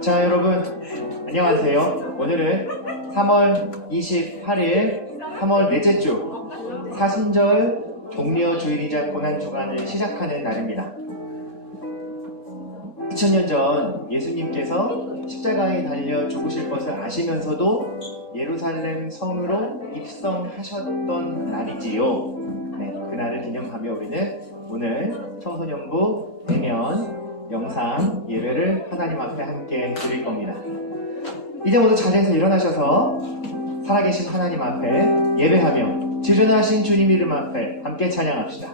자, 여러분 안녕하세요. 오늘은 3월 28일 3월 넷째 주 사순절 종려 주일이자 고난 주간을 시작하는 날입니다. 2000년 전 예수님께서 십자가에 달려 죽으실 것을 아시면서도 예루살렘 성으로 입성하셨던 날이지요. 네, 그날을 기념하며 우리는 오늘 청소년부 대면 영상 예배를 하나님 앞에 함께 드릴 겁니다. 이제 모두 자리에서 일어나셔서 살아계신 하나님 앞에 예배하며 지존하신 주님 이름 앞에 함께 찬양합시다.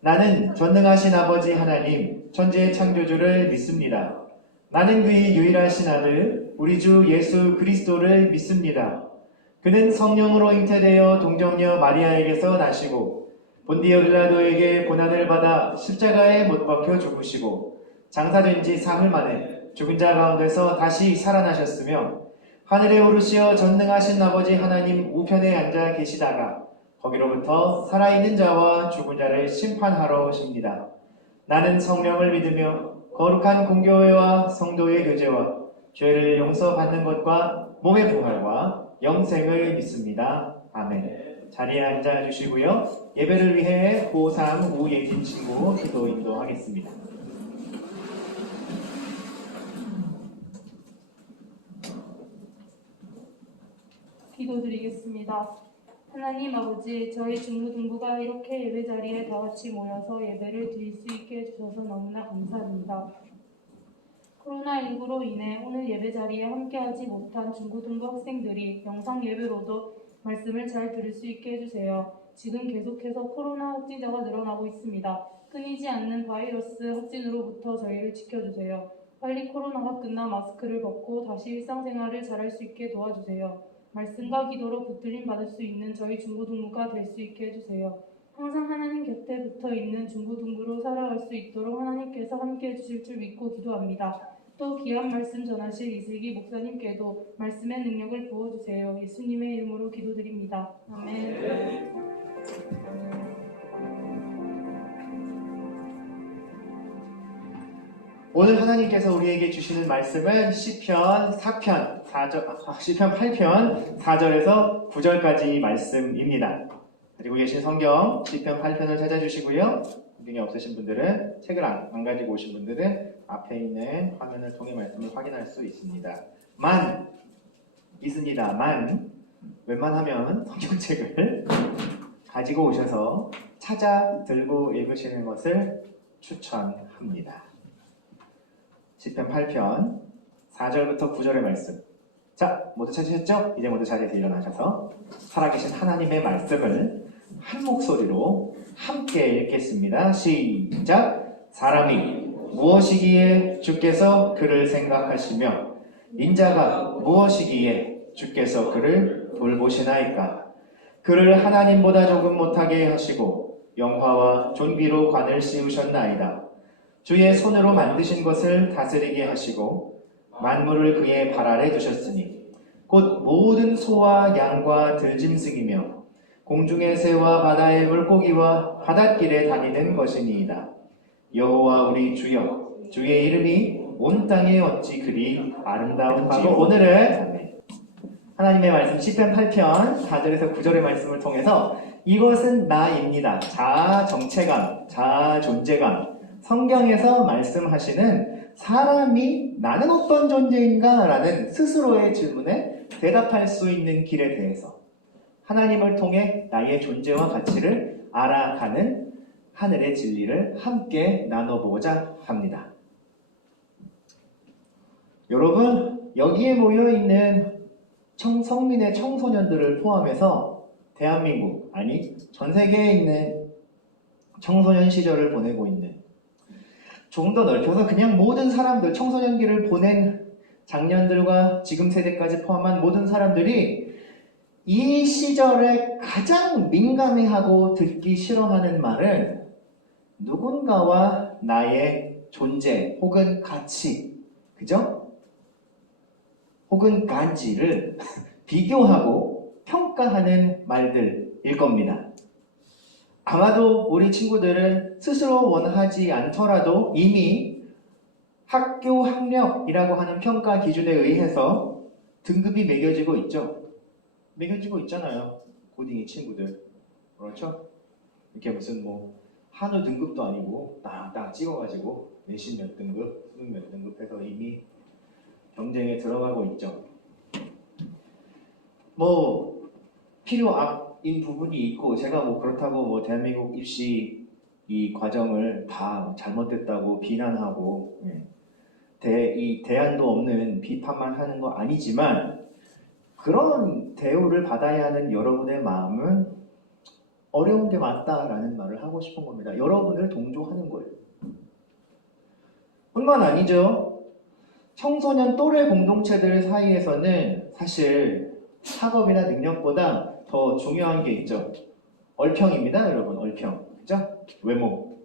나는 전능하신 아버지 하나님, 천지의 창조주를 믿습니다. 나는 그의 유일하신 아들, 우리 주 예수 그리스도를 믿습니다. 그는 성령으로 잉태되어 동정녀 마리아에게서 나시고 본디오 빌라도에게 고난을 받아 십자가에 못 박혀 죽으시고 장사된 지 사흘 만에 죽은 자 가운데서 다시 살아나셨으며 하늘에 오르시어 전능하신 아버지 하나님 우편에 앉아 계시다가 거기로부터 살아있는 자와 죽은 자를 심판하러 오십니다. 나는 성령을 믿으며 거룩한 공교회와 성도의 교제와 죄를 용서받는 것과 몸의 부활과 영생을 믿습니다. 아멘. 자리에 앉아주시고요. 예배를 위해 고3 우예진 친구 기도 인도하겠습니다. 기도드리겠습니다. 하나님 아버지, 저희 중고등부가 이렇게 예배 자리에 다 같이 모여서 예배를 드릴 수 있게 해주셔서 너무나 감사합니다. 코로나19로 인해 오늘 예배 자리에 함께하지 못한 중고등부 학생들이 영상 예배로도 말씀을 잘 들을 수 있게 해주세요. 지금 계속해서 코로나 확진자가 늘어나고 있습니다. 끊이지 않는 바이러스 확진으로부터 저희를 지켜주세요. 빨리 코로나가 끝나 마스크를 벗고 다시 일상생활을 잘할 수 있게 도와주세요. 말씀과 기도로 붙들림 받을 수 있는 저희 중고등부가 될 수 있게 해주세요. 항상 하나님 곁에 붙어있는 중고등부로 살아갈 수 있도록 하나님께서 함께해 주실 줄 믿고 기도합니다. 또 귀한 말씀 전하실 이슬기 목사님께도 말씀의 능력을 부어주세요. 예수님의 이름으로 기도드립니다. 아멘. 오늘 하나님께서 우리에게 주시는 말씀은 시편 8편 4절에서 9절까지 말씀입니다. 가지고 계신 성경 시편 8편을 찾아주시고요. 성경이 없으신 분들은 책을 안 가지고 오신 분들은 앞에 있는 화면을 통해 말씀을 확인할 수 있습니다. 웬만하면 성경책을 가지고 오셔서 찾아 들고 읽으시는 것을 추천합니다. 시편 8편 4절부터 9절의 말씀. 자, 모두 찾으셨죠? 이제 모두 자리에서 일어나셔서 살아계신 하나님의 말씀을 한 목소리로 함께 읽겠습니다. 시작! 사람이 무엇이기에 주께서 그를 생각하시며 인자가 무엇이기에 주께서 그를 돌보시나이까? 그를 하나님보다 조금 못하게 하시고 영화와 존귀로 관을 씌우셨나이다. 주의 손으로 만드신 것을 다스리게 하시고 만물을 그의 발 아래 두셨으니 곧 모든 소와 양과 들짐승이며 공중의 새와 바다의 물고기와 바닷길에 다니는 것이니이다. 여호와 우리 주여, 주의 이름이 온 땅에 어찌 그리 아름다운지요. 오늘은 하나님의 말씀 시편 8편 4절에서 9절의 말씀을 통해서 이것은 나입니다. 자아 정체감, 자아 존재감, 성경에서 말씀하시는 사람이 나는 어떤 존재인가? 라는 스스로의 질문에 대답할 수 있는 길에 대해서 하나님을 통해 나의 존재와 가치를 알아가는 하늘의 진리를 함께 나눠보고자 합니다. 여러분, 여기에 모여있는 성민의 청소년들을 포함해서 대한민국, 아니 전 세계에 있는 청소년 시절을 보내고 있는, 조금 더 넓혀서 그냥 모든 사람들, 청소년기를 보낸 장년들과 지금 세대까지 포함한 모든 사람들이 이 시절에 가장 민감해하고 듣기 싫어하는 말은 누군가와 나의 존재 혹은 가치, 그죠? 혹은 간지를 비교하고 평가하는 말들일 겁니다. 아마도 우리 친구들은 스스로 원하지 않더라도 이미 학교 학력이라고 하는 평가 기준에 의해서 등급이 매겨지고 있죠. 매겨지고 있잖아요. 고딩이 친구들. 그렇죠? 이렇게 무슨 뭐 한우 등급도 아니고 딱딱 찍어가지고 내신 몇 등급, 수능 몇 등급 해서 이미 경쟁에 들어가고 있죠. 뭐 필요인 부분이 있고, 제가 뭐 그렇다고 뭐 대한민국 입시 이 과정을 다 잘못됐다고 비난하고 이 대안도 없는 비판만 하는 거 아니지만, 그런 대우를 받아야 하는 여러분의 마음은 어려운 게 맞다라는 말을 하고 싶은 겁니다. 여러분을 동조하는 거예요. 뿐만 아니죠. 청소년 또래 공동체들 사이에서는 사실 학업이나 능력보다 더 중요한 게 있죠. 얼평입니다, 여러분. 얼평. 그죠? 외모.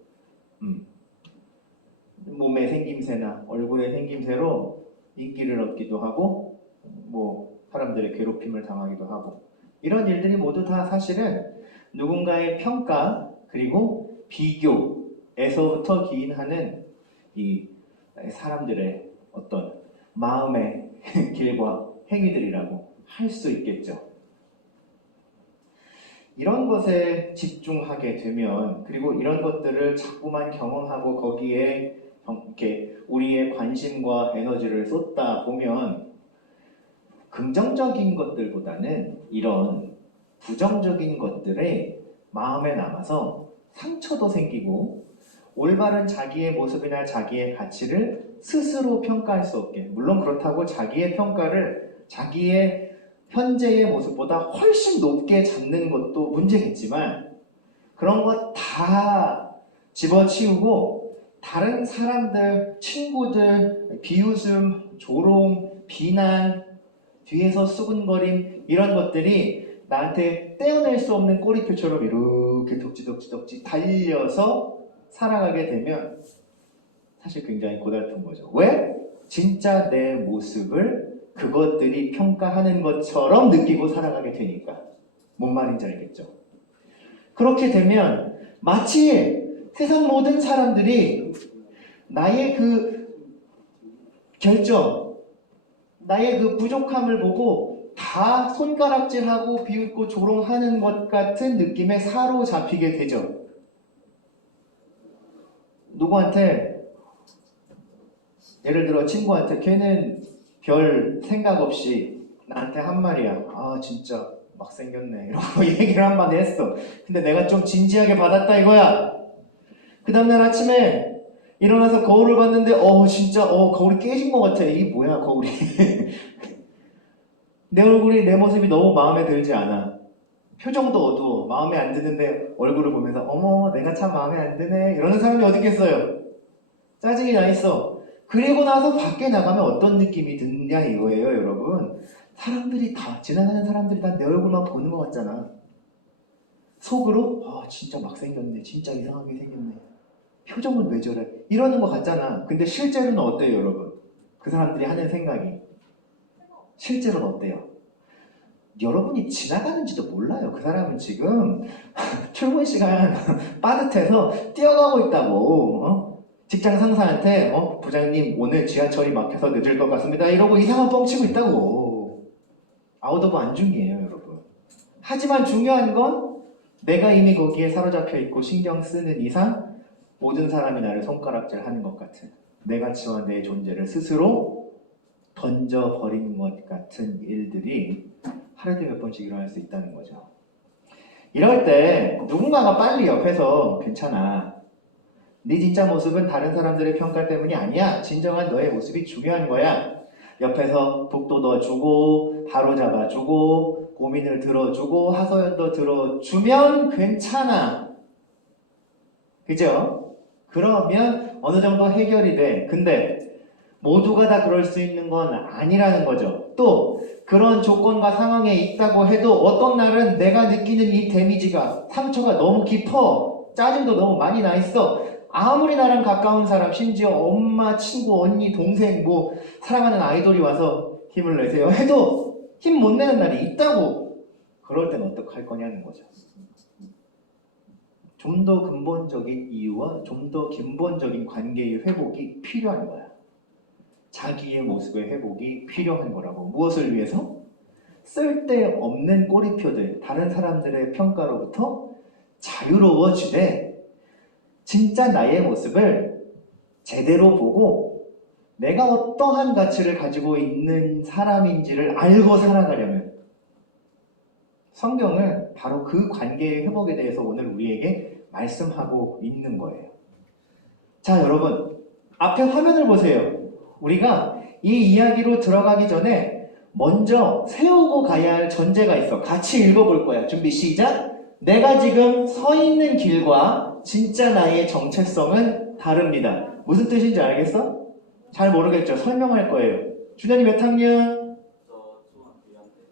몸의 생김새나 얼굴의 생김새로 인기를 얻기도 하고, 뭐 사람들의 괴롭힘을 당하기도 하고, 이런 일들이 모두 다 사실은 누군가의 평가 그리고 비교에서부터 기인하는 이 사람들의 어떤 마음의 길과 행위들이라고 할 수 있겠죠. 이런 것에 집중하게 되면, 그리고 이런 것들을 자꾸만 경험하고 거기에 이렇게 우리의 관심과 에너지를 쏟다 보면 긍정적인 것들보다는 이런 부정적인 것들에 마음에 남아서 상처도 생기고, 올바른 자기의 모습이나 자기의 가치를 스스로 평가할 수 없게, 물론 그렇다고 자기의 평가를 자기의 현재의 모습보다 훨씬 높게 잡는 것도 문제겠지만, 그런 것 다 집어치우고 다른 사람들, 친구들, 비웃음, 조롱, 비난, 뒤에서 수군거림, 이런 것들이 나한테 떼어낼 수 없는 꼬리표처럼 이렇게 덕지덕지 달려서 살아가게 되면 사실 굉장히 고달픈 거죠. 왜? 진짜 내 모습을 그것들이 평가하는 것처럼 느끼고 살아가게 되니까. 뭔 말인지 알겠죠? 그렇게 되면 마치 세상 모든 사람들이 나의 그 결정, 나의 그 부족함을 보고 다 손가락질하고 비웃고 조롱하는 것 같은 느낌에 사로잡히게 되죠. 누구한테, 예를 들어 친구한테 걔는 별 생각 없이 나한테 한 말이야. 아 진짜 막 생겼네 이러고 얘기를 한마디 했어. 근데 내가 좀 진지하게 받았다 이거야. 그 다음날 아침에 일어나서 거울을 봤는데 진짜 거울이 깨진 것 같아. 이게 뭐야 거울이. 내 얼굴이, 내 모습이 너무 마음에 들지 않아. 표정도 어두워. 마음에 안 드는데 얼굴을 보면서 어머 내가 참 마음에 안 드네 이러는 사람이 어디 있겠어요. 짜증이 나 있어. 그리고 나서 밖에 나가면 어떤 느낌이 드냐 이거예요 여러분. 사람들이 다, 지나가는 사람들이 다 내 얼굴만 보는 것 같잖아. 속으로 진짜 막 생겼네, 진짜 이상하게 생겼네, 표정은 왜 저래, 이러는 것 같잖아. 근데 실제로는 어때요 여러분? 그 사람들이 하는 생각이 실제로는 어때요? 여러분이 지나가는지도 몰라요. 그 사람은 지금 출근 시간 빠듯해서 뛰어가고 있다고. 직장 상사한테 부장님 오늘 지하철이 막혀서 늦을 것 같습니다 이러고 이상한 뻥치고 있다고. 아웃 오브 안중이에요 여러분. 하지만 중요한 건 내가 이미 거기에 사로잡혀 있고 신경 쓰는 이상 모든 사람이 나를 손가락질하는 것 같은 내 가치와 내 존재를 스스로 던져버리는 것 같은 일들이 하루에 몇 번씩 일어날 수 있다는 거죠. 이럴 때 누군가가 빨리 옆에서 괜찮아. 네 진짜 모습은 다른 사람들의 평가 때문이 아니야. 진정한 너의 모습이 중요한 거야. 옆에서 북돋워주고 바로잡아주고 고민을 들어주고 하소연도 들어주면 괜찮아. 그죠? 그러면 어느 정도 해결이 돼. 근데 모두가 다 그럴 수 있는 건 아니라는 거죠. 또 그런 조건과 상황에 있다고 해도 어떤 날은 내가 느끼는 이 데미지가 상처가 너무 깊어. 짜증도 너무 많이 나 있어. 아무리 나랑 가까운 사람, 심지어 엄마, 친구, 언니, 동생, 뭐 사랑하는 아이돌이 와서 힘을 내세요 해도 힘 못 내는 날이 있다고. 그럴 땐 어떡할 거냐는 거죠. 좀 더 근본적인 이유와 좀 더 근본적인 관계의 회복이 필요한 거야. 자기의 모습의 회복이 필요한 거라고. 무엇을 위해서? 쓸데없는 꼬리표들, 다른 사람들의 평가로부터 자유로워지되 진짜 나의 모습을 제대로 보고 내가 어떠한 가치를 가지고 있는 사람인지를 알고 살아가려면 성경은 바로 그 관계의 회복에 대해서 오늘 우리에게 말씀하고 있는 거예요. 자, 여러분, 앞에 화면을 보세요. 우리가 이 이야기로 들어가기 전에 먼저 세우고 가야 할 전제가 있어. 같이 읽어볼 거야. 준비 시작! 내가 지금 서 있는 길과 진짜 나의 정체성은 다릅니다. 무슨 뜻인지 알겠어? 잘 모르겠죠? 설명할 거예요. 준현이 몇 학년?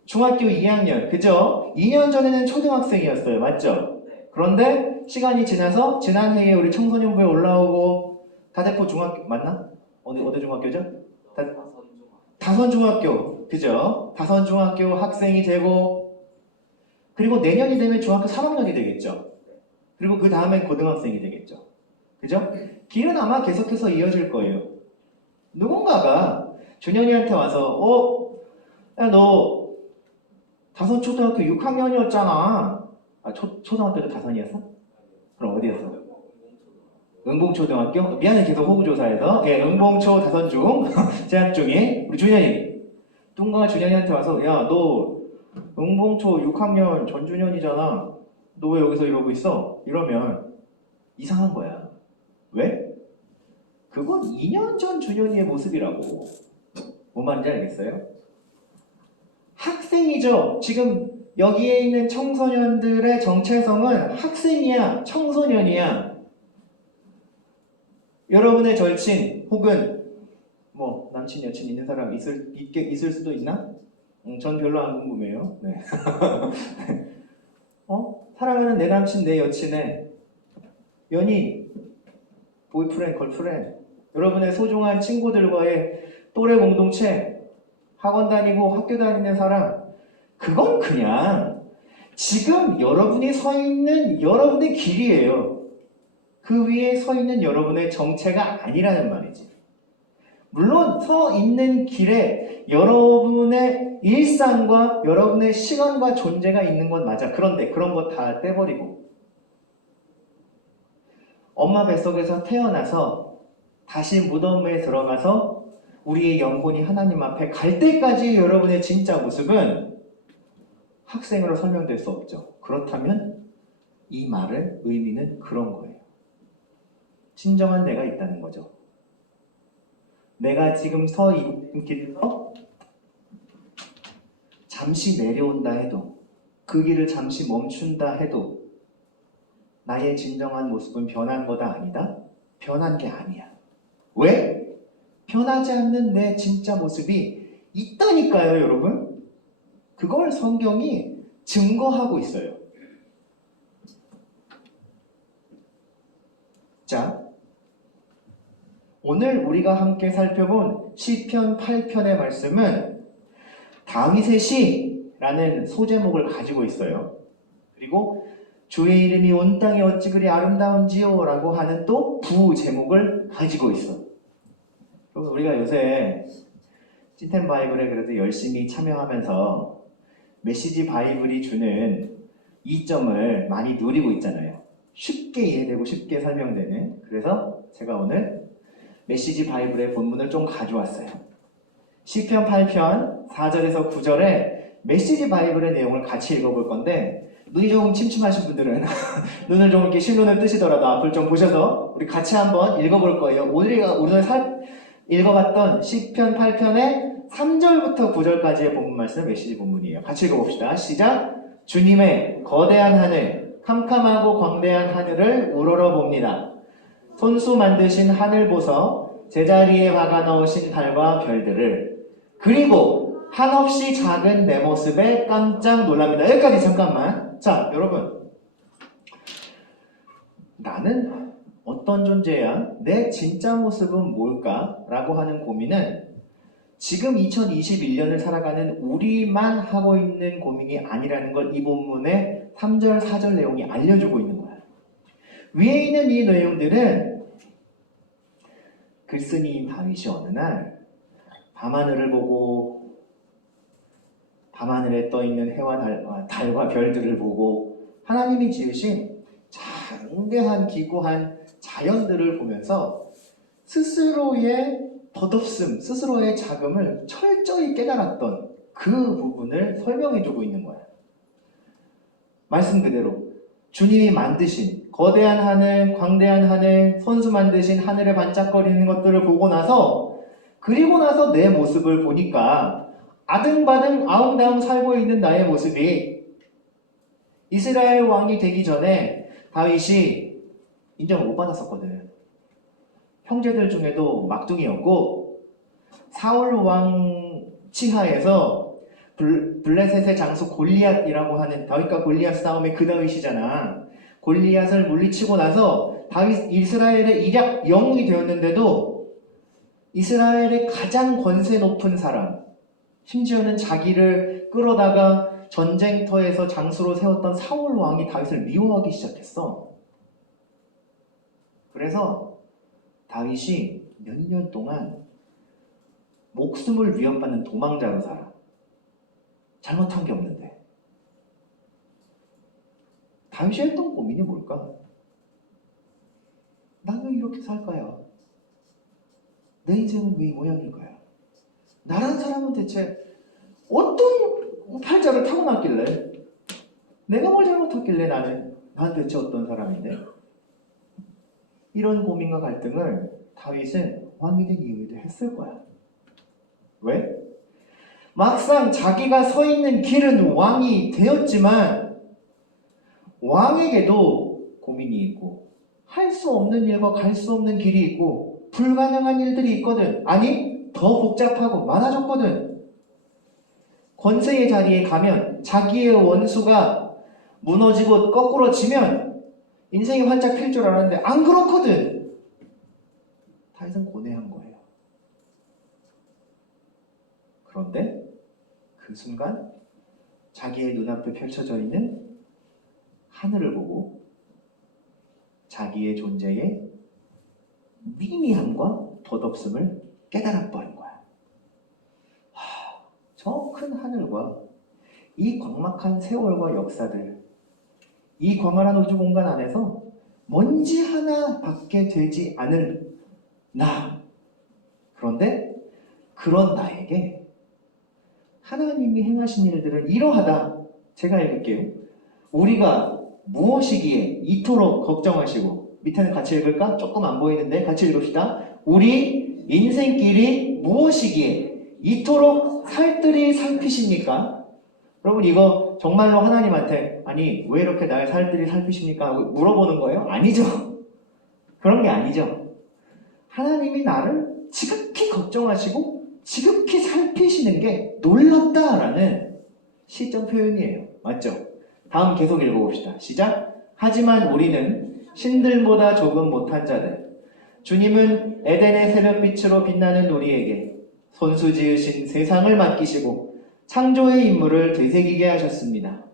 중학교 2학년. 그죠? 2년 전에는 초등학생이었어요. 맞죠? 그런데 시간이 지나서 지난해에 우리 청소년부에 올라오고 다대포 중학교 맞나? 어디 중학교죠? 다선중학교. 그죠? 다선중학교 학생이 되고 그리고 내년이 되면 중학교 3학년이 되겠죠. 그리고 그 다음엔 고등학생이 되겠죠. 그죠? 길은 아마 계속해서 이어질 거예요. 누군가가 준현이한테 와서 야, 너 다선초등학교 6학년이었잖아. 아, 초등학교도 다선이었어? 그럼 어디였어? 은봉초등학교? 미안해, 계속 호구조사해서. 예, 은봉초 다선중 재학 중에 우리 준현이. 누군가가 준현이한테 와서 야, 너 은봉초 6학년 전준현이잖아. 너 왜 여기서 이러고 있어? 이러면 이상한 거야. 왜? 그건 2년 전 준현이의 모습이라고. 뭔 말인지 알겠어요? 학생이죠. 지금 여기에 있는 청소년들의 정체성은 학생이야, 청소년이야. 여러분의 절친 혹은 뭐 남친 여친 있는 사람 있을 수도 있나? 전 별로 안 궁금해요. 네. 사랑하는 내 남친 내 여친의 연인, 보이프렌드, 걸프렌드, 여러분의 소중한 친구들과의 또래 공동체, 학원 다니고 학교 다니는 사람, 그건 그냥 지금 여러분이 서 있는 여러분의 길이에요. 그 위에 서 있는 여러분의 정체가 아니라는 말이지. 물론 서 있는 길에 여러분의 일상과 여러분의 시간과 존재가 있는 건 맞아. 그런데 그런 거 다 떼버리고 엄마 뱃속에서 태어나서 다시 무덤에 들어가서 우리의 영혼이 하나님 앞에 갈 때까지 여러분의 진짜 모습은 학생으로 설명될 수 없죠. 그렇다면 이 말의 의미는 그런 거예요. 진정한 내가 있다는 거죠. 내가 지금 서 있는 길에서 잠시 내려온다 해도 그 길을 잠시 멈춘다 해도 나의 진정한 모습은 변한 거다 아니다? 변한 게 아니야. 왜? 변하지 않는 내 진짜 모습이 있다니까요, 여러분. 그걸 성경이 증거하고 있어요. 자, 오늘 우리가 함께 살펴본 시편 8편의 말씀은 다윗의 시라는 소제목을 가지고 있어요. 그리고 주의 이름이 온 땅에 어찌 그리 아름다운지요 라고 하는 또 부제목을 가지고 있어. 우리가 요새 찐텐 바이블에 그래도 열심히 참여하면서 메시지 바이블이 주는 이점을 많이 누리고 있잖아요. 쉽게 이해되고 쉽게 설명되는, 그래서 제가 오늘 메시지 바이블의 본문을 좀 가져왔어요. 시편 8편 4절에서 9절에 메시지 바이블의 내용을 같이 읽어볼 건데, 눈이 좀 침침하신 분들은 눈을 좀 이렇게 실눈을 뜨시더라도 앞을 좀 보셔서 우리 같이 한번 읽어볼 거예요. 오늘 읽어봤던 시편 8편의 3절부터 9절까지의 본문 말씀 메시지 본문이에요. 같이 읽어봅시다. 시작! 주님의 거대한 하늘, 캄캄하고 광대한 하늘을 우러러봅니다. 손수 만드신 하늘 보서 제자리에 박아 넣으신 달과 별들을, 그리고 한없이 작은 내 모습에 깜짝 놀랍니다. 여기까지 잠깐만. 자, 여러분, 나는 어떤 존재야? 내 진짜 모습은 뭘까? 라고 하는 고민은 지금 2021년을 살아가는 우리만 하고 있는 고민이 아니라는 걸 이 본문의 3절, 4절 내용이 알려주고 있는 거야. 위에 있는 이 내용들은 글쓴이인 다윗이 어느 날 밤하늘을 보고 밤하늘에 떠있는 해와 달과 별들을 보고 하나님이 지으신 장대한 기구한 자연들을 보면서 스스로의 덧없음, 스스로의 자금을 철저히 깨달았던 그 부분을 설명해주고 있는 거야. 말씀 그대로 주님이 만드신 거대한 하늘, 광대한 하늘, 손수 만드신 하늘에 반짝거리는 것들을 보고 나서, 그리고 나서 내 모습을 보니까 아등바등 아웅다웅 살고 있는 나의 모습이 이스라엘 왕이 되기 전에 다윗이 인정을 못 받았었거든. 형제들 중에도 막둥이였고 사울 왕 치하에서 블레셋의 장수 골리앗이라고 하는, 다윗과 골리앗 싸움의 그 다윗이잖아. 골리앗을 물리치고 나서 다윗 이스라엘의 일약 영웅이 되었는데도 이스라엘의 가장 권세 높은 사람, 심지어는 자기를 끌어다가 전쟁터에서 장수로 세웠던 사울 왕이 다윗을 미워하기 시작했어. 그래서 다윗이 몇 년 동안 목숨을 위협받는 도망자로 살아. 잘못한 게 없는데. 다윗이 했던 고민이 뭘까? 난 왜 이렇게 살까요? 내 인생은 왜 이 모양일까요? 나란 사람은 대체 어떤 팔자를 타고났길래? 내가 뭘 잘못했길래 난 대체 어떤 사람인데? 이런 고민과 갈등을 다윗은 왕이 된 이후에도 했을 거야. 왜? 막상 자기가 서 있는 길은 왕이 되었지만 왕에게도 고민이 있고 할 수 없는 일과 갈 수 없는 길이 있고 불가능한 일들이 있거든. 아니, 더 복잡하고 많아졌거든. 권세의 자리에 가면 자기의 원수가 무너지고 거꾸로지면 인생이 활짝 필 줄 알았는데 안 그렇거든. 다윗은 고뇌한 거예요. 그런데 그 순간 자기의 눈앞에 펼쳐져 있는 하늘을 보고 자기의 존재의 미미함과 덧없음을 깨달아버린 거야. 저 큰 하늘과 이 광막한 세월과 역사들, 이 광활한 우주 공간 안에서 먼지 하나 밖에 되지 않을 나. 그런데 그런 나에게 하나님이 행하신 일들은 이러하다. 제가 읽을게요. 우리가 무엇이기에 이토록 걱정하시고, 밑에는 같이 읽을까? 조금 안 보이는데 같이 읽읍시다. 우리 인생길이 무엇이기에 이토록 살뜰히 살피십니까? 여러분, 이거 정말로 하나님한테 아니 왜 이렇게 날 살뜰히 살피십니까? 하고 물어보는 거예요? 아니죠. 그런 게 아니죠. 하나님이 나를 지극히 걱정하시고 지극히 살피시는 게 놀랍다라는 시점 표현이에요. 맞죠? 다음 계속 읽어봅시다. 시작! 하지만 우리는 신들보다 조금 못한 자들, 주님은 에덴의 새벽빛으로 빛나는 우리에게 손수 지으신 세상을 맡기시고 창조의 임무를 되새기게 하셨습니다.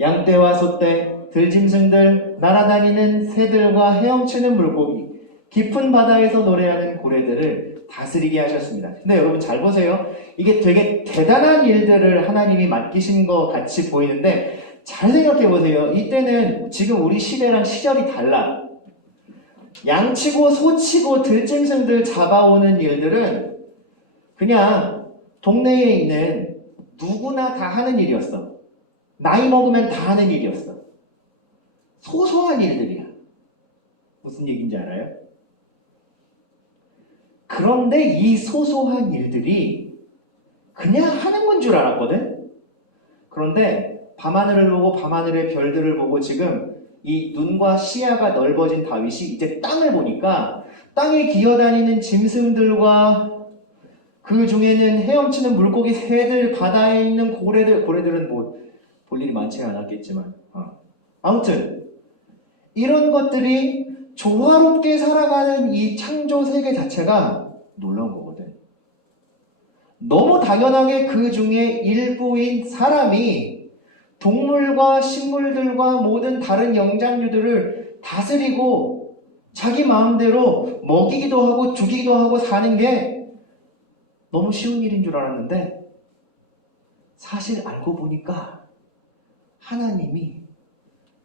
양떼와 소떼, 들짐승들, 날아다니는 새들과 헤엄치는 물고기, 깊은 바다에서 노래하는 고래들을 다스리게 하셨습니다. 근데 여러분 잘 보세요. 이게 되게 대단한 일들을 하나님이 맡기신 것 같이 보이는데 잘 생각해 보세요. 이때는 지금 우리 시대랑 시절이 달라. 양치고 소치고 들짐승들 잡아오는 일들은 그냥 동네에 있는 누구나 다 하는 일이었어. 나이 먹으면 다 하는 일이었어. 소소한 일들이야. 무슨 얘기인지 알아요? 그런데 이 소소한 일들이 그냥 하는 건 줄 알았거든? 그런데 밤하늘을 보고 밤하늘의 별들을 보고 지금 이 눈과 시야가 넓어진 다윗이 이제 땅을 보니까 땅에 기어다니는 짐승들과 그 중에는 헤엄치는 물고기, 새들, 바다에 있는 고래들은 뭐 볼 일이 많지 않았겠지만 아무튼 이런 것들이 조화롭게 살아가는 이 창조 세계 자체가 놀라운 거거든. 너무 당연하게 그 중에 일부인 사람이 동물과 식물들과 모든 다른 영장류들을 다스리고 자기 마음대로 먹이기도 하고 죽이기도 하고 사는 게 너무 쉬운 일인 줄 알았는데 사실 알고 보니까 하나님이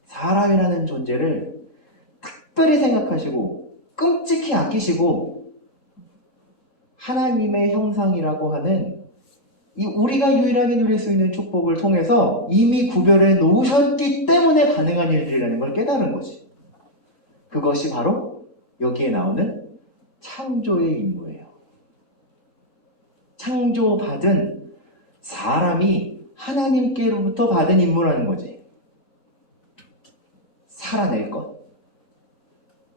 사람이라는 존재를 특별히 생각하시고 끔찍히 아끼시고 하나님의 형상이라고 하는 이 우리가 유일하게 누릴 수 있는 축복을 통해서 이미 구별해 놓으셨기 때문에 가능한 일들이라는 걸 깨달은 거지. 그것이 바로 여기에 나오는 창조의 임무예요. 창조받은 사람이 하나님께로부터 받은 임무라는 거지. 살아낼 것,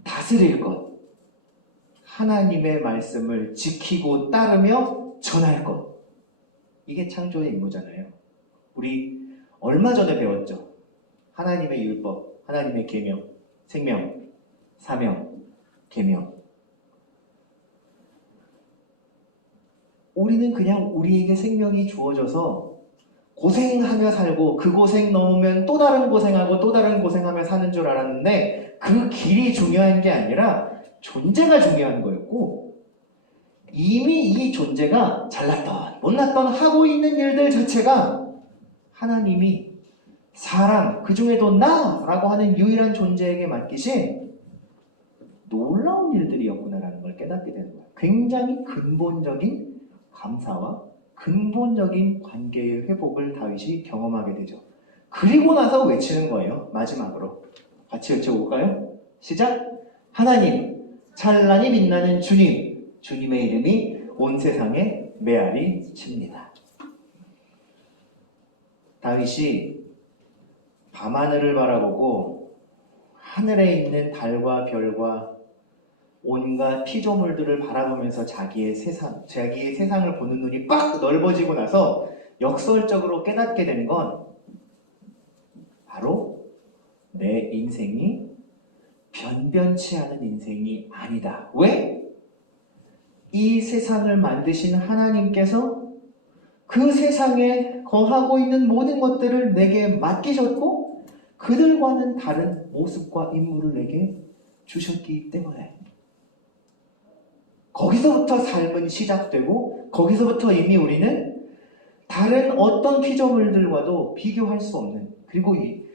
다스릴 것, 하나님의 말씀을 지키고 따르며 전할 것. 이게 창조의 임무잖아요. 우리 얼마 전에 배웠죠. 하나님의 율법, 하나님의 계명, 생명, 사명, 계명. 우리는 그냥 우리에게 생명이 주어져서 고생하며 살고 그 고생 넘으면 또 다른 고생하고 또 다른 고생하며 사는 줄 알았는데 그 길이 중요한 게 아니라 존재가 중요한 거였고 이미 이 존재가 잘났던 못났던 하고 있는 일들 자체가 하나님이 사람, 그 중에도 나라고 하는 유일한 존재에게 맡기신 놀라운 일들이었구나라는 걸 깨닫게 되는 거예요. 굉장히 근본적인 감사와 근본적인 관계의 회복을 다윗이 경험하게 되죠. 그리고 나서 외치는 거예요. 마지막으로 같이 외쳐볼까요? 시작! 하나님, 찬란히 빛나는 주님, 주님의 이름이 온 세상에 메아리 칩니다. 다윗이 밤하늘을 바라보고 하늘에 있는 달과 별과 온갖 피조물들을 바라보면서 자기의 세상을 보는 눈이 빡 넓어지고 나서 역설적으로 깨닫게 된 건 바로 내 인생이 변변치 않은 인생이 아니다. 왜? 이 세상을 만드신 하나님께서 그 세상에 거하고 있는 모든 것들을 내게 맡기셨고 그들과는 다른 모습과 인물을 내게 주셨기 때문에 거기서부터 삶은 시작되고 거기서부터 이미 우리는 다른 어떤 피조물들과도 비교할 수 없는 그리고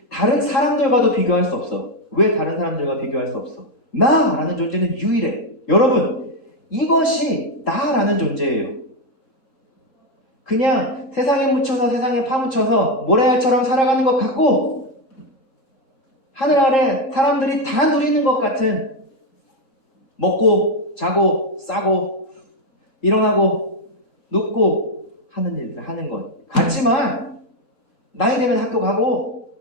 다른 사람들과도 비교할 수 없어. 왜 다른 사람들과 비교할 수 없어? 나라는 존재는 유일해. 여러분, 이것이 나라는 존재예요. 그냥 세상에 묻혀서 세상에 파묻혀서 모래알처럼 살아가는 것 같고 하늘 아래 사람들이 다 누리는 것 같은 먹고 자고 싸고 일어나고 눕고 하는 일들 하는 것 같지만 나이 되면 학교 가고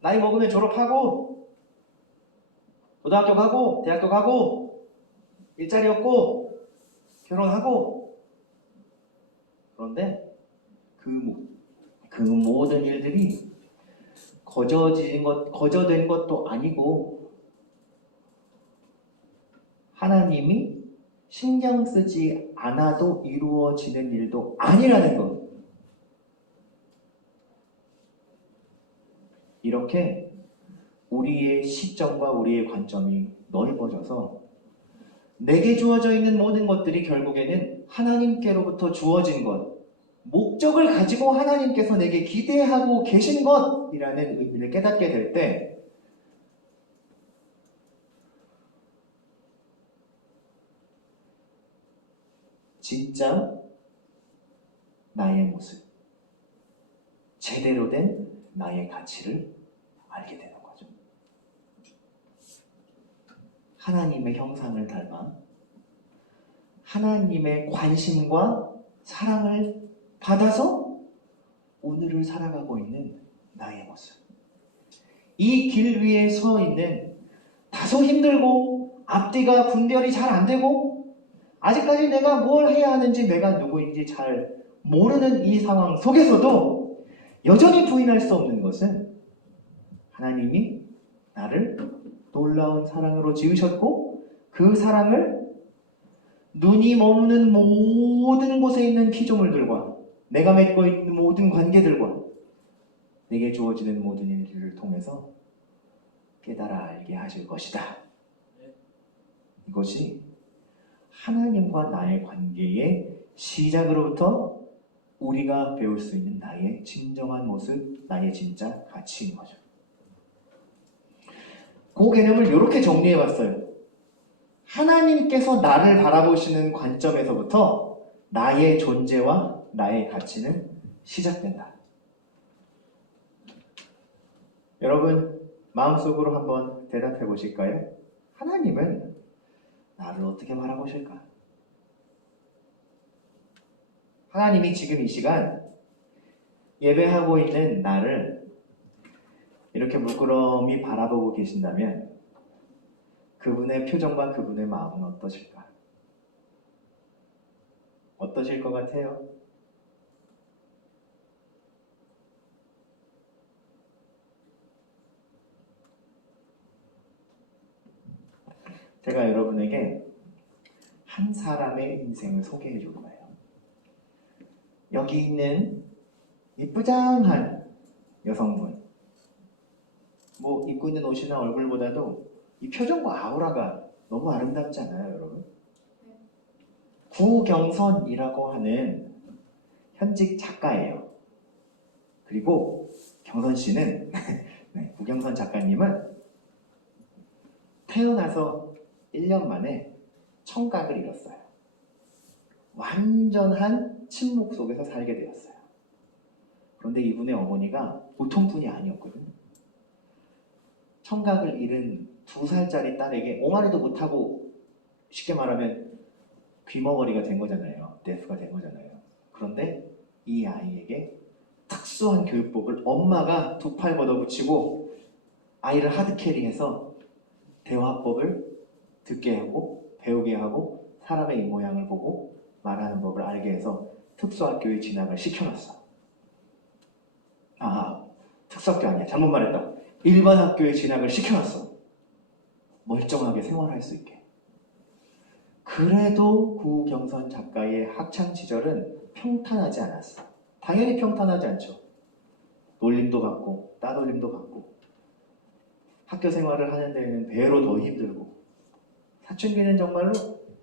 나이 먹으면 졸업하고 고등학교 가고 대학교 가고 일자리 얻고 결혼하고 그런데 그 모든 일들이 거저된 것도 아니고 하나님이 신경 쓰지 않아도 이루어지는 일도 아니라는 것. 이렇게 우리의 시점과 우리의 관점이 넓어져서 내게 주어져 있는 모든 것들이 결국에는 하나님께로부터 주어진 것, 목적을 가지고 하나님께서 내게 기대하고 계신 것이라는 의미를 깨닫게 될 때 진짜 나의 모습, 제대로 된 나의 가치를 알게 되는 거죠. 하나님의 형상을 닮아 하나님의 관심과 사랑을 받아서 오늘을 살아가고 있는 나의 모습. 이 길 위에 서 있는 다소 힘들고 앞뒤가 분별이 잘 안 되고 아직까지 내가 뭘 해야 하는지 내가 누구인지 잘 모르는 이 상황 속에서도 여전히 부인할 수 없는 것은 하나님이 나를 놀라운 사랑으로 지으셨고 그 사랑을 눈이 머무는 모든 곳에 있는 피조물들과 내가 맺고 있는 모든 관계들과 내게 주어지는 모든 일들을 통해서 깨달아 알게 하실 것이다. 이것이 하나님과 나의 관계의 시작으로부터 우리가 배울 수 있는 나의 진정한 모습, 나의 진짜 가치인 거죠. 그 개념을 이렇게 정리해봤어요. 하나님께서 나를 바라보시는 관점에서부터 나의 존재와 나의 가치는 시작된다. 여러분 마음속으로 한번 대답해 보실까요? 하나님은 나를 어떻게 바라보실까? 하나님이 지금 이 시간 예배하고 있는 나를 이렇게 물끄러미 바라보고 계신다면 그분의 표정과 그분의 마음은 어떠실까? 어떠실 것 같아요? 제가 여러분에게 한 사람의 인생을 소개해 줄 거예요. 여기 있는 이쁘장한 여성분, 뭐 입고 있는 옷이나 얼굴보다도 이 표정과 아우라가 너무 아름답지 않아요, 여러분? 구경선이라고 하는 현직 작가예요. 그리고 경선 씨는 네, 구경선 작가님은 태어나서 1년 만에 청각을 잃었어요. 완전한 침묵 속에서 살게 되었어요. 그런데 이분의 어머니가 보통 분이 아니었거든요. 청각을 잃은 2살짜리 딸에게 옹알이도 못하고 쉽게 말하면 귀머거리가 된 거잖아요. 데프가 된 거잖아요. 그런데 이 아이에게 특수한 교육법을 엄마가 2팔 걷어붙이고 아이를 하드캐리해서 대화법을 듣게 하고 배우게 하고 사람의 입모양을 보고 말하는 법을 알게 해서 특수학교에 진학을 시켜놨어. 특수학교 아니야. 잘못 말했다. 일반 학교에 진학을 시켜놨어. 멀쩡하게 생활할 수 있게. 그래도 구경선 작가의 학창시절은 평탄하지 않았어. 당연히 평탄하지 않죠. 놀림도 받고 따돌림도 받고 학교 생활을 하는 데에는 배로 더 힘들고 사춘기는 정말로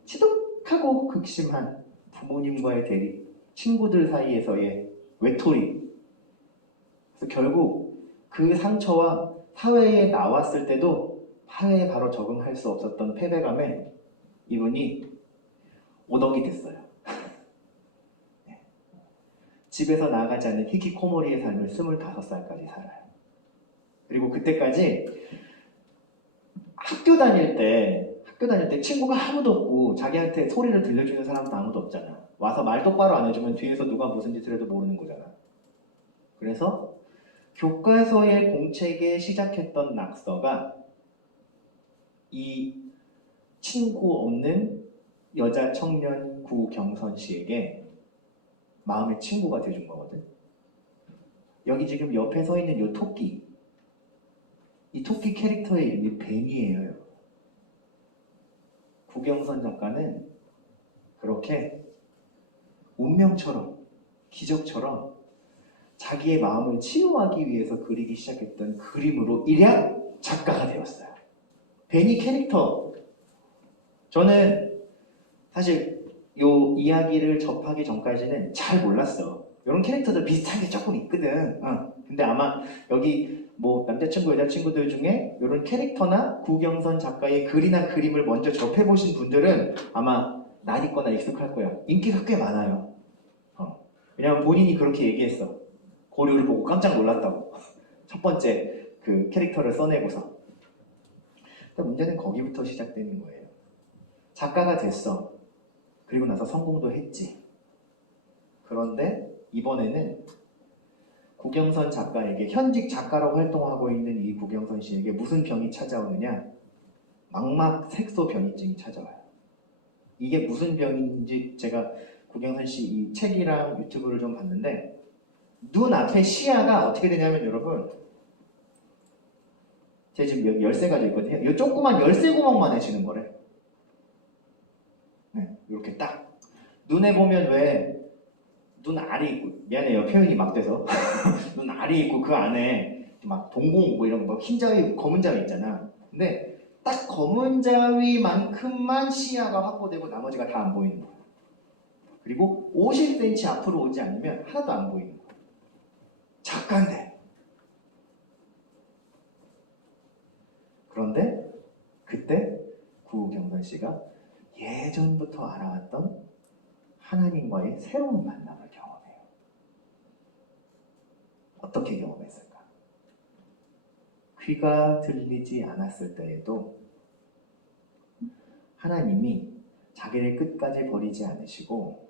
지독하고 극심한 부모님과의 대립, 친구들 사이에서의 외톨이. 그래서 결국 그 상처와 사회에 나왔을 때도 사회에 바로 적응할 수 없었던 패배감에 이분이 오덕이 됐어요. 네. 집에서 나가지 않는 히키코모리의 삶을 25살까지 살아요. 그리고 그때까지 학교 다닐 때 친구가 아무도 없고 자기한테 소리를 들려주는 사람도 아무도 없잖아. 와서 말 똑바로 안 해주면 뒤에서 누가 무슨 짓을 해도 모르는 거잖아. 그래서 교과서의 공책에 시작했던 낙서가 이 친구 없는 여자 청년 구경선 씨에게 마음의 친구가 돼준 거거든. 여기 지금 옆에 서 있는 이 토끼, 이 토끼 캐릭터의 이름이 벤이에요. 구경선 작가는 그렇게 운명처럼, 기적처럼 자기의 마음을 치유하기 위해서 그리기 시작했던 그림으로 일약 작가가 되었어요. 벤이 캐릭터, 저는 사실 이 이야기를 접하기 전까지는 잘 몰랐어. 이런 캐릭터들 비슷한 게 조금 있거든. 근데 아마 여기 뭐 남자친구, 여자친구들 중에 이런 캐릭터나 구경선 작가의 글이나 그림을 먼저 접해보신 분들은 아마 낯익거나 익숙할 거야. 인기가 꽤 많아요. 왜냐면 본인이 그렇게 얘기했어. 고려를 보고 깜짝 놀랐다고. 첫 번째 그 캐릭터를 써내고서. 근데 문제는 거기부터 시작되는 거예요. 작가가 됐어. 그리고 나서 성공도 했지. 그런데 이번에는 구경선 작가에게, 현직 작가로 활동하고 있는 이 구경선 씨에게 무슨 병이 찾아오느냐? 망막 색소 변이증이 찾아와요. 이게 무슨 병인지 제가 구경선 씨 이 책이랑 유튜브를 좀 봤는데, 눈 앞에 시야가 어떻게 되냐면 여러분, 제 지금 여기 열쇠가 있거든요. 이 조그만 열쇠 구멍만 해지는 거래. 네, 이렇게 딱. 눈에 보면 왜 눈 알이 있고, 미안해요 표현이 막 돼서 눈 알이 있고 그 안에 막 동공 뭐 이런 거 흰 자위 검은 자위 있잖아. 근데 딱 검은 자위만큼만 시야가 확보되고 나머지가 다 안 보이는 거야. 그리고 50cm 앞으로 오지 않으면 하나도 안 보이는 거야. 작가인데. 그런데 그때 구경선 씨가 예전부터 알아왔던 하나님과의 새로운 만남을 경험해요. 어떻게 경험했을까? 귀가 들리지 않았을 때에도 하나님이 자기를 끝까지 버리지 않으시고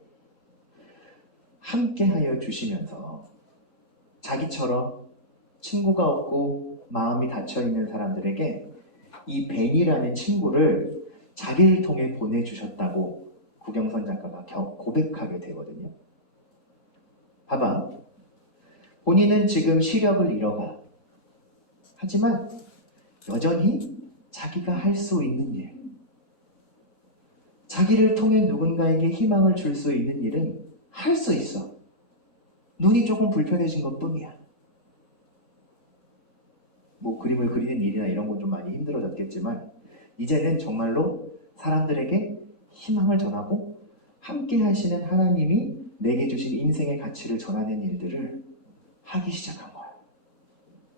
함께하여 주시면서 자기처럼 친구가 없고 마음이 닫혀있는 사람들에게 이 벤이라는 친구를 자기를 통해 보내주셨다고 구경선 작가가 고백하게 되거든요. 봐봐. 본인은 지금 시력을 잃어가. 하지만 여전히 자기가 할 수 있는 일, 자기를 통해 누군가에게 희망을 줄 수 있는 일은 할 수 있어. 눈이 조금 불편해진 것 뿐이야. 뭐 그림을 그리는 일이나 이런 건 좀 많이 힘들어졌겠지만 이제는 정말로 사람들에게 희망을 전하고 함께 하시는 하나님이 내게 주신 인생의 가치를 전하는 일들을 하기 시작한 거야.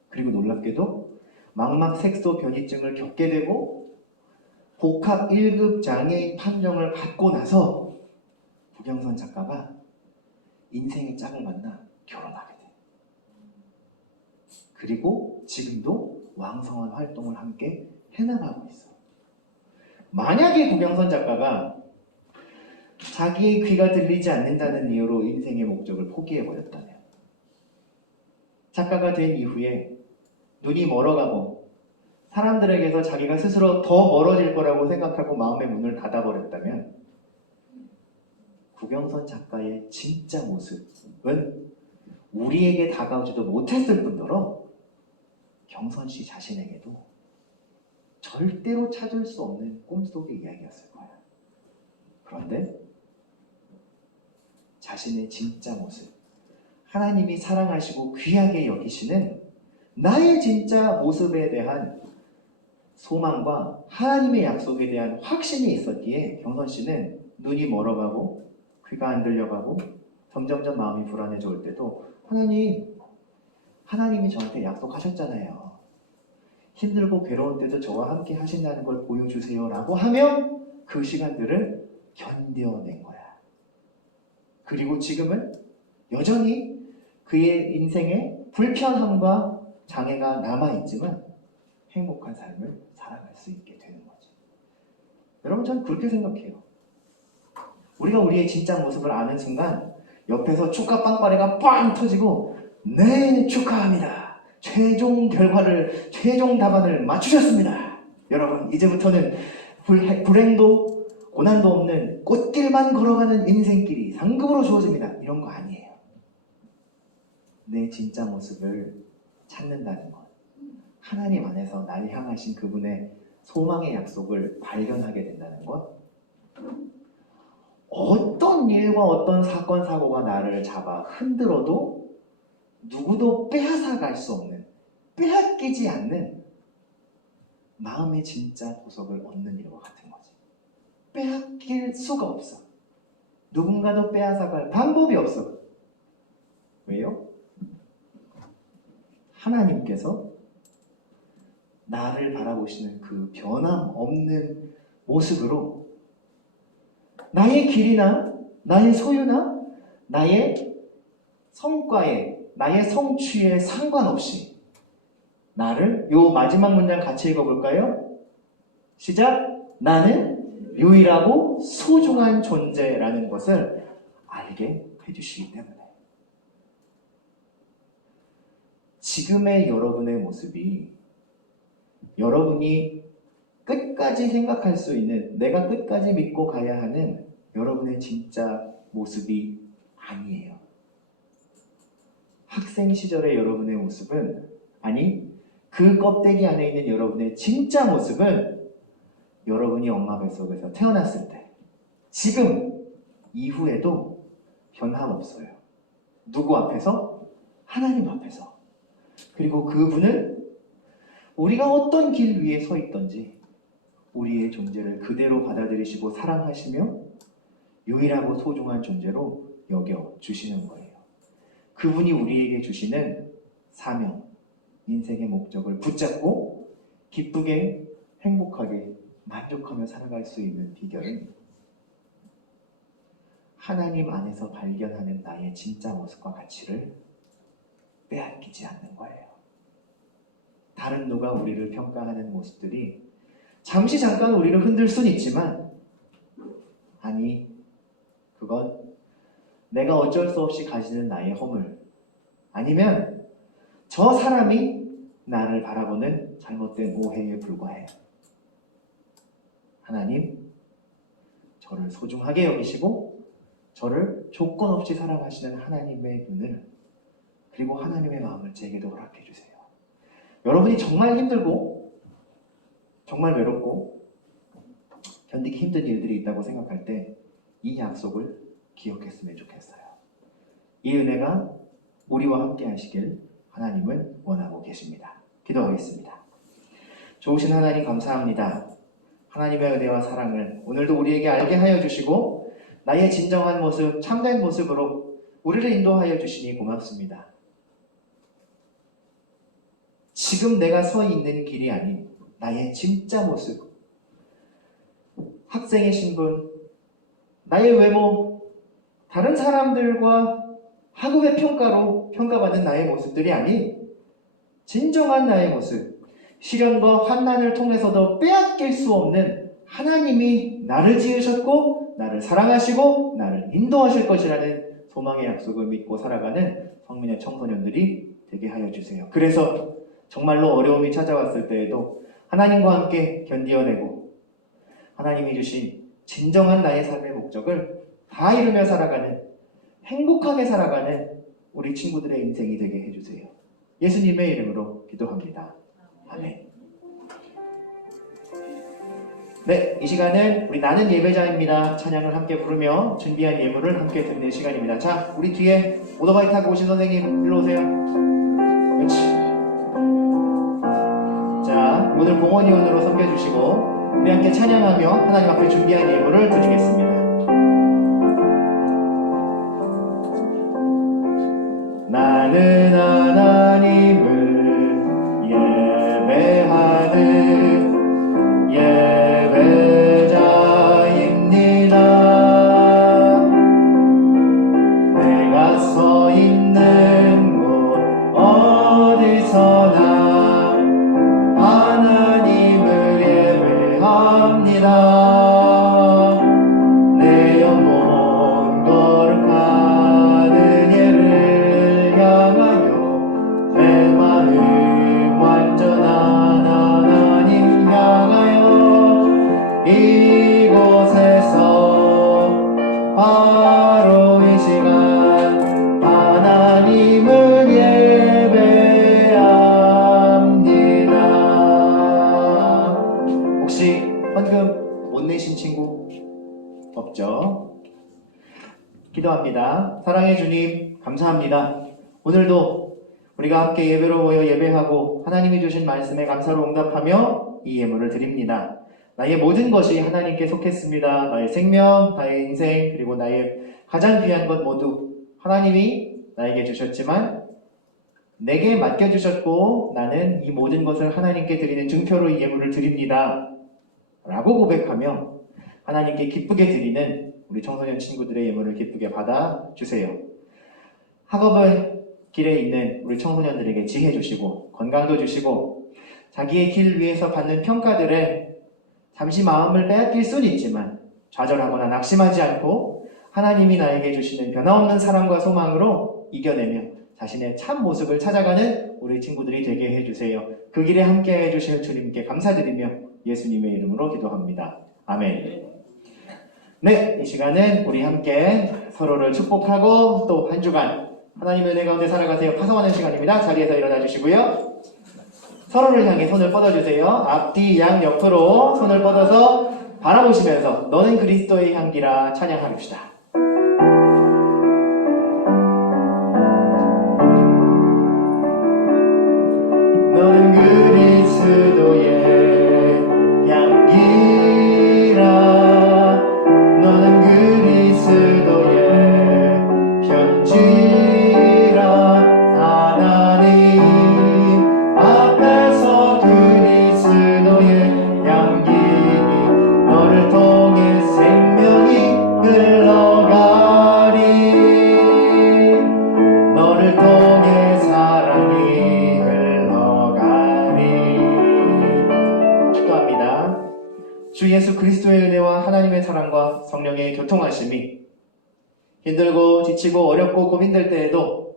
그리고 놀랍게도 망막 색소 변이증을 겪게 되고 복합 1급 장애인 판정을 받고 나서 구경선 작가가 인생의 짝을 만나 결혼하게 돼. 그리고 지금도 왕성한 활동을 함께 해나가고 있어. 만약에 구경선 작가가 자기의 귀가 들리지 않는다는 이유로 인생의 목적을 포기해버렸다면, 작가가 된 이후에 눈이 멀어가고 사람들에게서 자기가 스스로 더 멀어질 거라고 생각하고 마음의 문을 닫아버렸다면, 구경선 작가의 진짜 모습은 우리에게 다가오지도 못했을 뿐더러 경선 씨 자신에게도 절대로 찾을 수 없는 꿈속의 이야기였을 거야. 그런데 자신의 진짜 모습, 하나님이 사랑하시고 귀하게 여기시는 나의 진짜 모습에 대한 소망과 하나님의 약속에 대한 확신이 있었기에 경선 씨는 눈이 멀어가고 귀가 안 들려가고 점점점 마음이 불안해져 올 때도 하나님이 저한테 약속하셨잖아요. 힘들고 괴로울 때도 저와 함께 하신다는 걸 보여주세요 라고 하며 그 시간들을 견뎌낸 거야. 그리고 지금은 여전히 그의 인생에 불편함과 장애가 남아있지만 행복한 삶을 살아갈 수 있게 되는 거지. 여러분, 저는 그렇게 생각해요. 우리가 우리의 진짜 모습을 아는 순간 옆에서 축하 빵빠레가 빵 터지고, 네, 축하합니다. 최종 답안을 맞추셨습니다. 여러분, 이제부터는 불행도 고난도 없는 꽃길만 걸어가는 인생길이 상급으로 주어집니다. 이런 거 아니에요. 내 진짜 모습을 찾는다는 것, 하나님 안에서 날 향하신 그분의 소망의 약속을 발견하게 된다는 것, 어떤 일과 어떤 사건 사고가 나를 잡아 흔들어도 누구도 빼앗아갈 수 없는, 빼앗기지 않는 마음의 진짜 보석을 얻는 일과 같은 거지. 빼앗길 수가 없어. 누군가도 빼앗아갈 방법이 없어. 왜요? 하나님께서 나를 바라보시는 그 변함없는 모습으로 나의 길이나 나의 소유나 나의 성과에 나의 성취에 상관없이 나를 요 마지막 문장 같이 읽어볼까요? 시작! 나는 유일하고 소중한 존재라는 것을 알게 해주시기 때문에 지금의 여러분의 모습이 여러분이 끝까지 생각할 수 있는 내가 끝까지 믿고 가야 하는 여러분의 진짜 모습이 아니에요. 학생 시절의 여러분의 모습은 아니 그 껍데기 안에 있는 여러분의 진짜 모습은 여러분이 엄마 뱃속에서 태어났을 때 지금 이후에도 변함없어요. 누구 앞에서? 하나님 앞에서. 그리고 그분은 우리가 어떤 길 위에 서 있던지 우리의 존재를 그대로 받아들이시고 사랑하시며 유일하고 소중한 존재로 여겨주시는 거예요. 그분이 우리에게 주시는 사명, 인생의 목적을 붙잡고 기쁘게 행복하게 만족하며 살아갈 수 있는 비결은 하나님 안에서 발견하는 나의 진짜 모습과 가치를 빼앗기지 않는 거예요. 다른 누가 우리를 평가하는 모습들이 잠시 잠깐 우리를 흔들 수는 있지만 아니 그건 내가 어쩔 수 없이 가지는 나의 허물 아니면 저 사람이 나를 바라보는 잘못된 오해에 불과해요. 하나님 저를 소중하게 여기시고 저를 조건 없이 사랑하시는 하나님의 눈을 그리고 하나님의 마음을 제게도 허락해 주세요. 여러분이 정말 힘들고 정말 외롭고 견디기 힘든 일들이 있다고 생각할 때 이 약속을 기억했으면 좋겠어요. 이 은혜가 우리와 함께 하시길 하나님은 원하고 계십니다. 기도하겠습니다. 좋으신 하나님 감사합니다. 하나님의 은혜와 사랑을 오늘도 우리에게 알게 하여 주시고 나의 진정한 모습, 참된 모습으로 우리를 인도하여 주시니 고맙습니다. 지금 내가 서 있는 길이 아닌 나의 진짜 모습, 학생의 신분, 나의 외모, 다른 사람들과 학업의 평가로 평가받는 나의 모습들이 아닌 진정한 나의 모습, 시련과 환난을 통해서도 빼앗길 수 없는 하나님이 나를 지으셨고 나를 사랑하시고 나를 인도하실 것이라는 소망의 약속을 믿고 살아가는 성민의 청소년들이 되게 하여 주세요. 그래서 정말로 어려움이 찾아왔을 때에도 하나님과 함께 견디어내고 하나님이 주신 진정한 나의 삶의 목적을 다 이루며 살아가는 행복하게 살아가는 우리 친구들의 인생이 되게 해주세요. 예수님의 이름으로 기도합니다. 아멘. 네, 이 시간은 우리 나는 예배자입니다. 찬양을 함께 부르며 준비한 예물을 함께 드리는 시간입니다. 자, 우리 뒤에 오토바이 타고 오신 선생님 일로 오세요. 그렇지. 자, 오늘 봉헌위원으로 섬겨주시고 우리 함께 찬양하며 하나님 앞에 준비한 예물을 드리겠습니다. 나는 하나님을 예배하는 예배자입니다. 내가 서 있는 곳 어디서나 하나님을 예배합니다. 내 영혼 거룩하는 예를 향하여 내 마음 완전한 하나님 향하여 이곳에서 바로 이 시간 하나님을 예배합니다. 혹시 헌금 못 내신 친구 없죠? 기도합니다. 사랑의 주님 감사합니다. 오늘도 우리가 함께 예배로 모여 예배하고 하나님이 주신 말씀에 감사로 응답하며 이 예물을 드립니다. 나의 모든 것이 하나님께 속했습니다. 나의 생명, 나의 인생, 그리고 나의 가장 귀한 것 모두 하나님이 나에게 주셨지만 내게 맡겨주셨고 나는 이 모든 것을 하나님께 드리는 증표로 이 예물을 드립니다. 라고 고백하며 하나님께 기쁘게 드리는 우리 청소년 친구들의 예물을 기쁘게 받아주세요. 학업의 길에 있는 우리 청소년들에게 지혜 주시고 건강도 주시고 자기의 길 위에서 받는 평가들에 잠시 마음을 빼앗길 수는 있지만 좌절하거나 낙심하지 않고 하나님이 나에게 주시는 변함없는 사랑과 소망으로 이겨내며 자신의 참 모습을 찾아가는 우리 친구들이 되게 해주세요. 그 길에 함께 해주실 주님께 감사드리며 예수님의 이름으로 기도합니다. 아멘. 네, 이 시간은 우리 함께 서로를 축복하고 또 한 주간 하나님의 은혜 가운데 살아가세요. 파송하는 시간입니다. 자리에서 일어나 주시고요. 서로를 향해 손을 뻗어주세요. 앞뒤 양 옆으로 손을 뻗어서 바라보시면서 너는 그리스도의 향기라 찬양합시다. 너는 그리스도의 향기라 너는 그리스도의 편지라 하나님 앞에서 그리스도의 향기 너를 통해 생명이 흘러가리 너를 통해 사랑이 흘러가리. 축도합니다. 주 예수 그리스도의 은혜와 하나님의 사랑과 성령의 교통하심이 힘들고 지치고 어렵고 고민될 때에도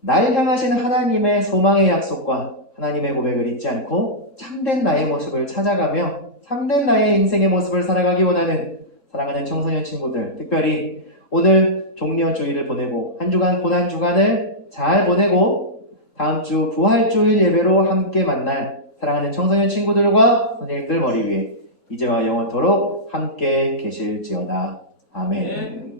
날 향하신 하나님의 소망의 약속과 하나님의 고백을 잊지 않고 참된 나의 모습을 찾아가며 참된 나의 인생의 모습을 살아가기 원하는 사랑하는 청소년 친구들, 특별히 오늘 종려주일을 보내고 한 주간 고난 주간을 잘 보내고 다음 주 부활주일 예배로 함께 만날 사랑하는 청소년 친구들과 선생님들 머리 위에 이제와 영원토록 함께 계실지어다. 아멘.